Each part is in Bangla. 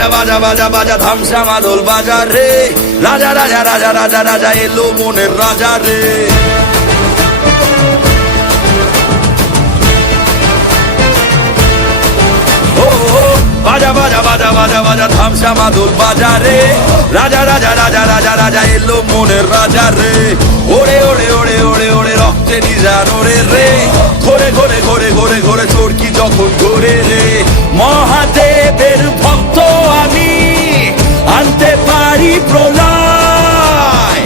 বাজা বাজা বাজা বাজা ধামসা মাদল বাজার রে রাজা রাজা রাজা রাজা রাজা এলো মনের রাজা রে বাজা বাজা বাজা বাজা বাজা ধামসা মাদল বাজারে রাজা রাজা রাজা রাজা রাজা এলো মনের রাজা রে ওরে ওরে ওরে ওরে ওরে রক্তে নিজান ওরে রে ঘোরে ঘোরে ঘোরে ঘোরে ঘোরে চোরকি যখন ঘোরে রে মহাদেবের ভক্ত আমি আনতে পারি প্রলয়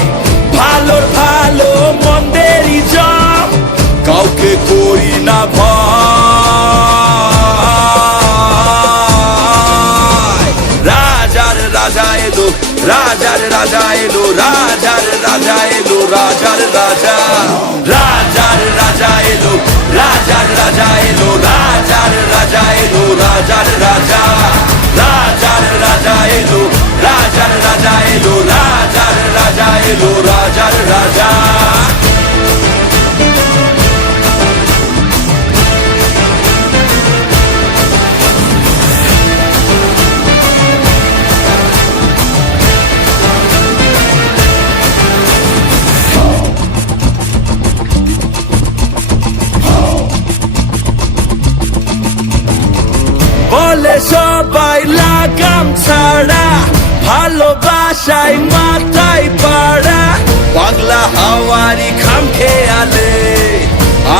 ভালোর ভালো মন্দেরই জয় কাউকে করি না ভয় রাজার রাজা এলো রাজার রাজা এলো রাজার রাজা এলো রাজার রাজা রাজার রাজা এলো রাজার রাজা এলো রাজার রাজা এলো রাজার রাজা রাজার রাজা এলো রাজার রাজা এলো রাজার রাজা এলো রাজার রাজা বলে সবাই লাগাম ছাড়া ভালোবাসায় মাথায় পাড়া পাগলা হাওয়ারি খাম খেয়ালে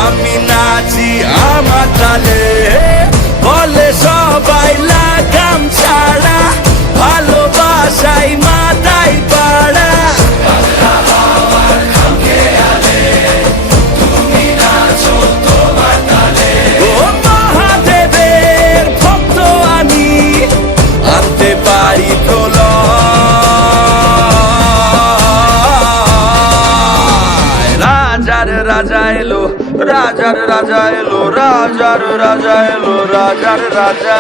আমি নাচি আমার তালে বলে সবাই লাগাম ছাড়া ভালোবাসায় মাথায় পাড়া পাগলা হাওয়ার খাম খেয়ালে তুমি নাচো তোমার তালে ও মহাদেবের ভক্ত আমি আনতে পারি প্রলয় রাজার রাজা এলো রাজার রাজা এলো রাজার রাজা এলো রাজার রাজা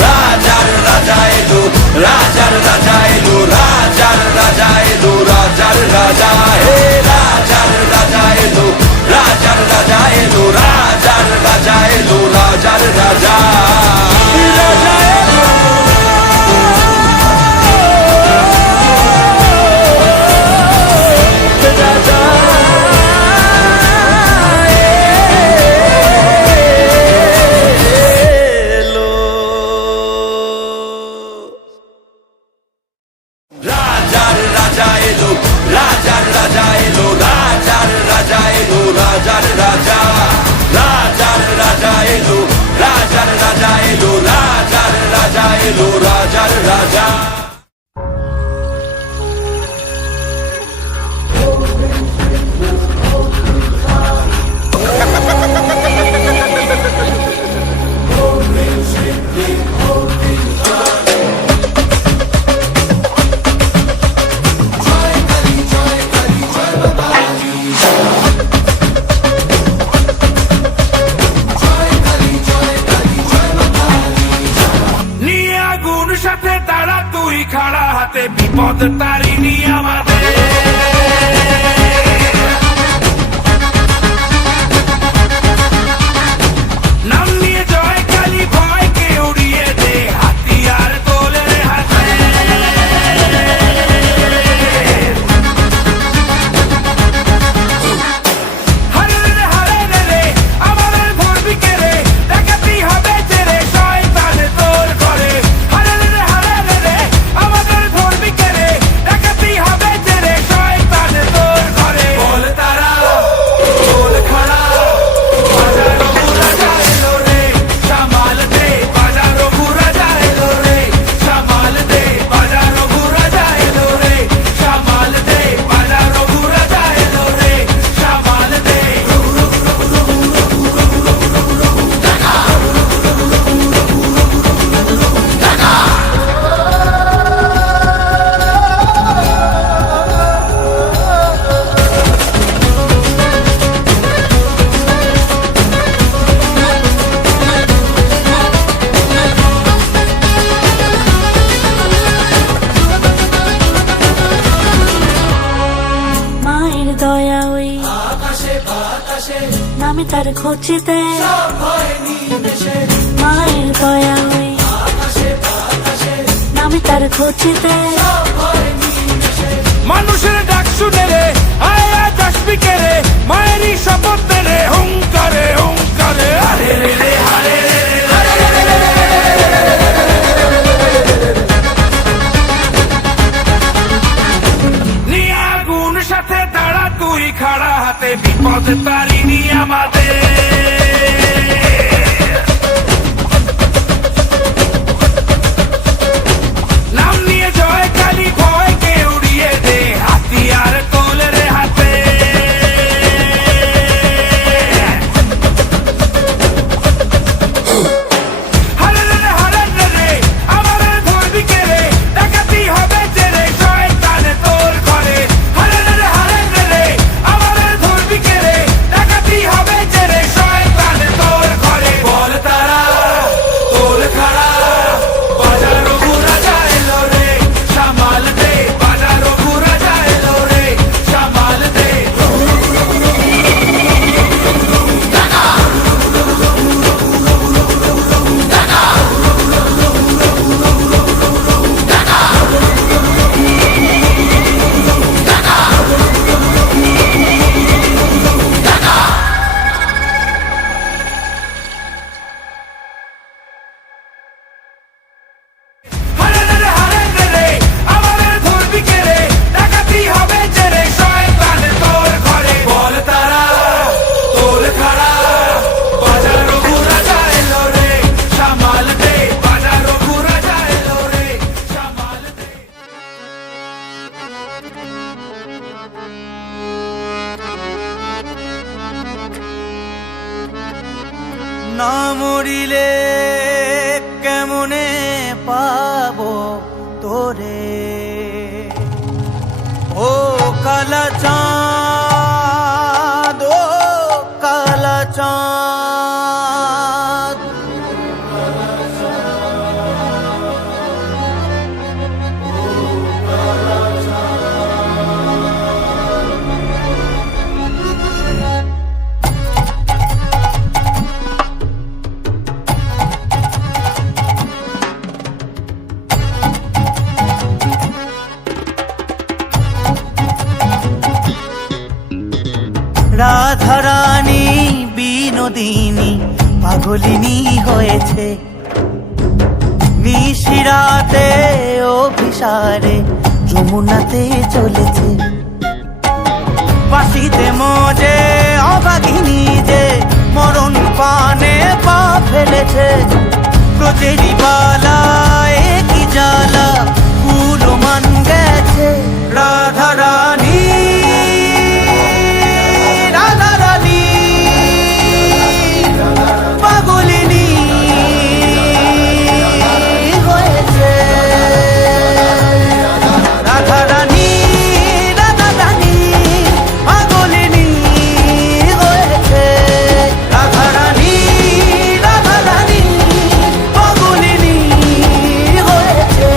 রাজার রাজা এলো রাজার রাজা এলো রাজার রাজা এলো রাজার রাজা হে রাজার রাজা এলো রাজার রাজা এলো রাজার রাজা এলো রাজার রাজা রাজা এলো রাজা রাজার রাজা এলো রাজার রাজা এলো রাজার রাজা এলো রাজার রাজা রাজার রাজা এলো রাজার রাজা এলো রাজার রাজা এলো রাজার রাজা সাথে তারা তুই খাড়া হাতে বিপদ তারিনি আমাদের নাম নিয়ে জয় কালী ভয়কে উড়িয়ে দে হাতিয়ার তোলে হাতে হারে রে হারে রে আমাদের ধরবি কে রে দেখাতেই হবে তেরে শয়তান তোর করে নামে তার খোঁজতে মায়ের দয়া হই আমি তার খোঁজেতে। মানুষের ডাক শুনে রে আয় আজ আসবি কে রে, মায়েরই শপথ দে রে হুঙ্কারে হুঙ্কারে। আরে রে রে আরে রে রে নিয়ে আগুন সাথে দাঁড়া তুই খাড়া হাতে, বিপদ তারিনি আমাদের। নাম নিয়ে জয় কালী ভয়কে উড়িয়ে দে, হাতিয়ার তোল রে হাতে। হারে রে রে হারে রে রে আমাদের ধরবি কে রে, ডাকাতি হবে যে রে শয়তান তোর ঘরে। হারে রে রে হারে রে রে আমাদের ধরবি কে রে, ডাকাতি হবে যে রে শয়তান তোর ঘরে। বল তারা তোল খাড়া বাজারো রাজা এলো রে, সামাল দে বাজারো রাজা এলো রে, সামাল দে। হারে রে রে হারে রে রে আমাদের ধরবি কে রে, ডাকাতি হবে যে রে শয়তান তোর ঘরে। বল তারা তোল খাড়া বাজারো রাজা এলো রে, সামাল দে বাজারো রাজা এলো রে, সামাল দে। না মরিলে কেমনে পাবো তোরে, ও কালা চাঁদ, ও কালা চাঁদ। রাধারানী বিনোদিনী পাগলিনী হয়েছে, নিশিরাতে অভিসারে যমুনাতে চলেছে। বাসিতে মজে অবাগিনী যে মরণ পানে পা ফেলেছে, ব্রজেরি বালায় কি জ্বালা কুলমান গেছে। রাধারানী রাধারানী পাগলিনী হয়েছে। রাধারানী রাধারানী পাগলিনী হয়েছে। রাধারানী রাধারানী পাগলিনী হয়েছে।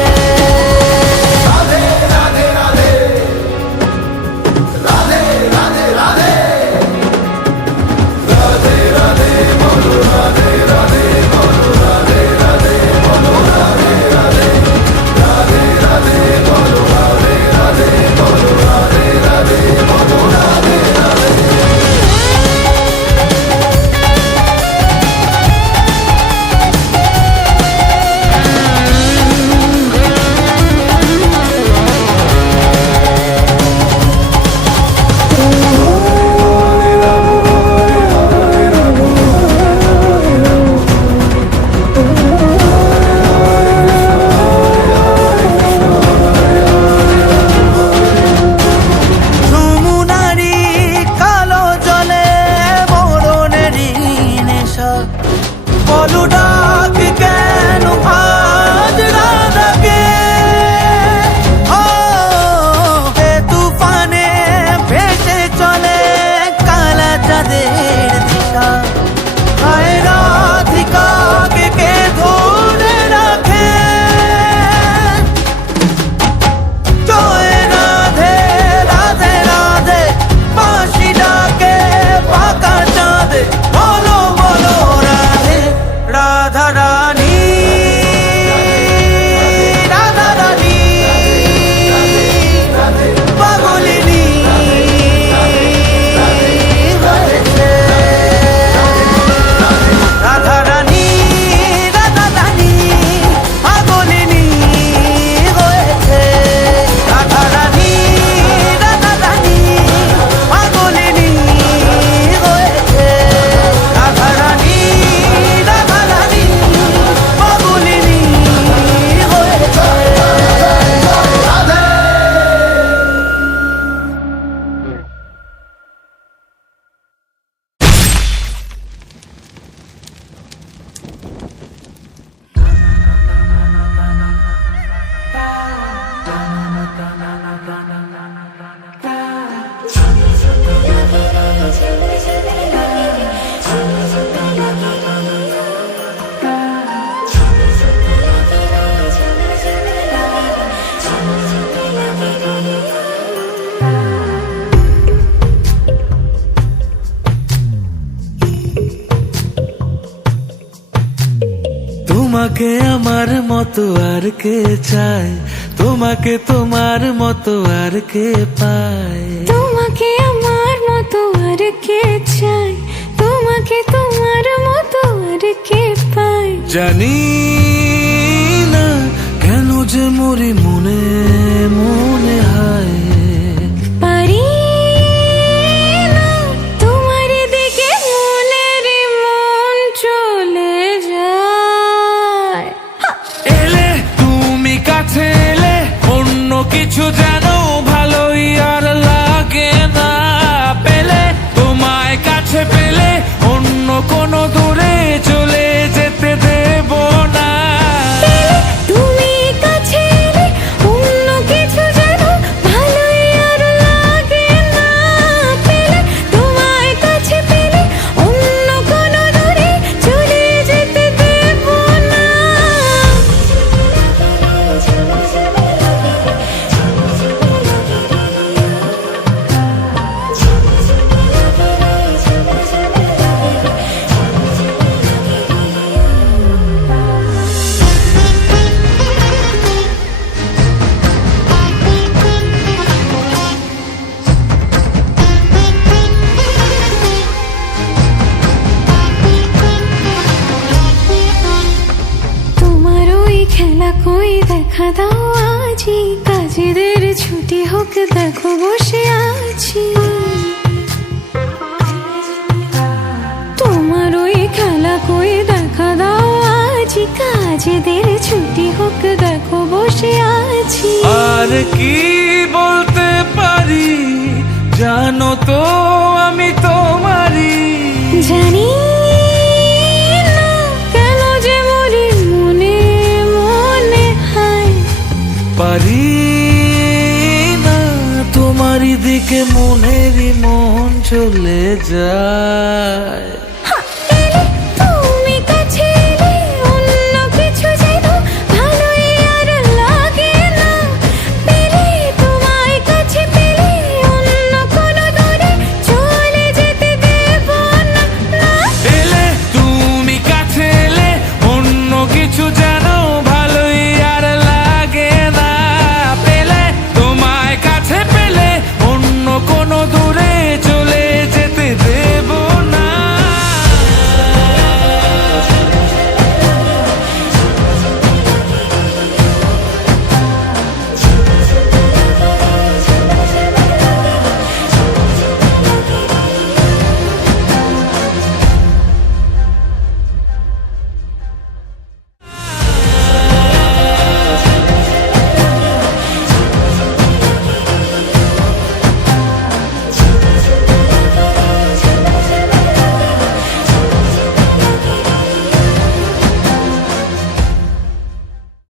তোমাকে আমার মতো আর কে চায়, তোমাকে তোমার মতো আর কে পায়। তোমাকে আমার মতো আর কে চাই, তোমাকে তোমার মতো আর কে পাই। জানি না কেন যে মরি মনে মনে হয়, পারি না তোমার দিকে মনের মন চলে যায়। এলে তুমি কাছে এলে অন্য কিছু যেন ভালোই আর লাগে না, পেলে তোমায় কাছে পেলে অন্য কোনো দূরে চলে যেতে দেব না। তুমি কাছে এলে অন্য কিছু যেন ভালোই আর লাগে না, পেলে তোমায় কাছে পেলে অন্য কোনো দূরে চলে যেতে দেব না। তোমার ওই খেলা কই দেখা দাও আজি, কাজেদের ছুটি হোক দেখো বসে আছি। তোমার ওই খেলা কই দেখা দাও আজি, কাজেদের ছুটি হোক দেখো বসে আছি। আর কি বলতে পারি জানো তো আমি তোমারই, জানি না কেন যে মরি মনে মনে হয়। পারি না তোমারই দিকে মনেরই মন চলে যায়।